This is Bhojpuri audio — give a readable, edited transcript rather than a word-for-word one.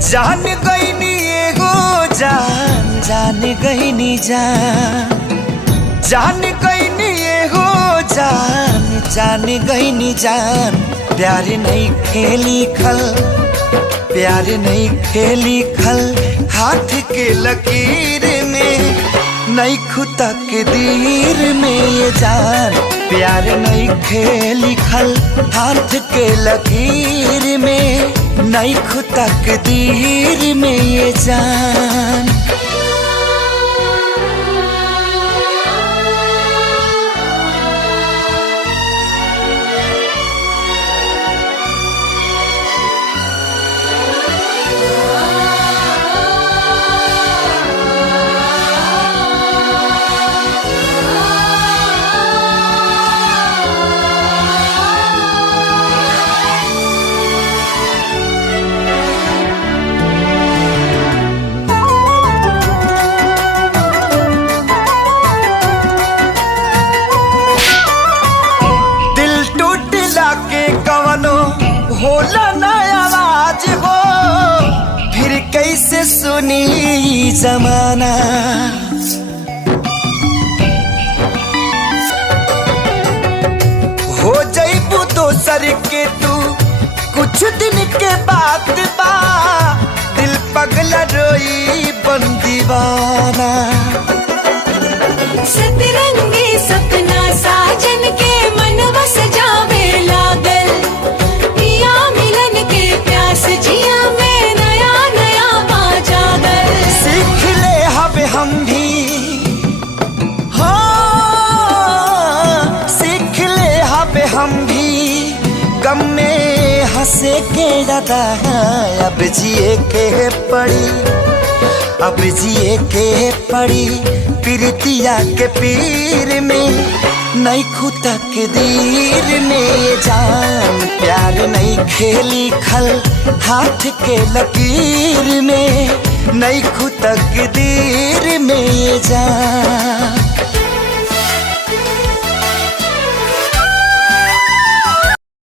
जान गईनी एगो जान, जान गईनी जान, जान गईनी एगो जान, जान गईनी जान। प्यार नहीं खेली खल, प्यार नहीं खेली खल, हाथ के लकीर में नहीं खुदा के दीर में ये जान। प्यार नहीं खेली खल, हाथ के लकीर में नहीं खुदा के दीर में ये जान। होला ना आवाज हो, फिर कैसे सुनी जमाना। हो जाइबू दोसर के तू कुछ दिन के बाद बा, दिल पगला रोई बन दीवाना। सतरंगी सपना साजन के मनवा सजावे लागल, जिया में नया नया बाजागल। सीख ले हब हम भी, हाँ सीख ले हब हम भी, गम में हंसे के ज्यादा अब जिए के पड़ी, अब जिए के पड़ी। प्रीतिया के पीर में नहीं खुदा के दीर में जान। प्यार नहीं खेली खल, हाथ के लकीर में नहीं खुदा के दीर में जान।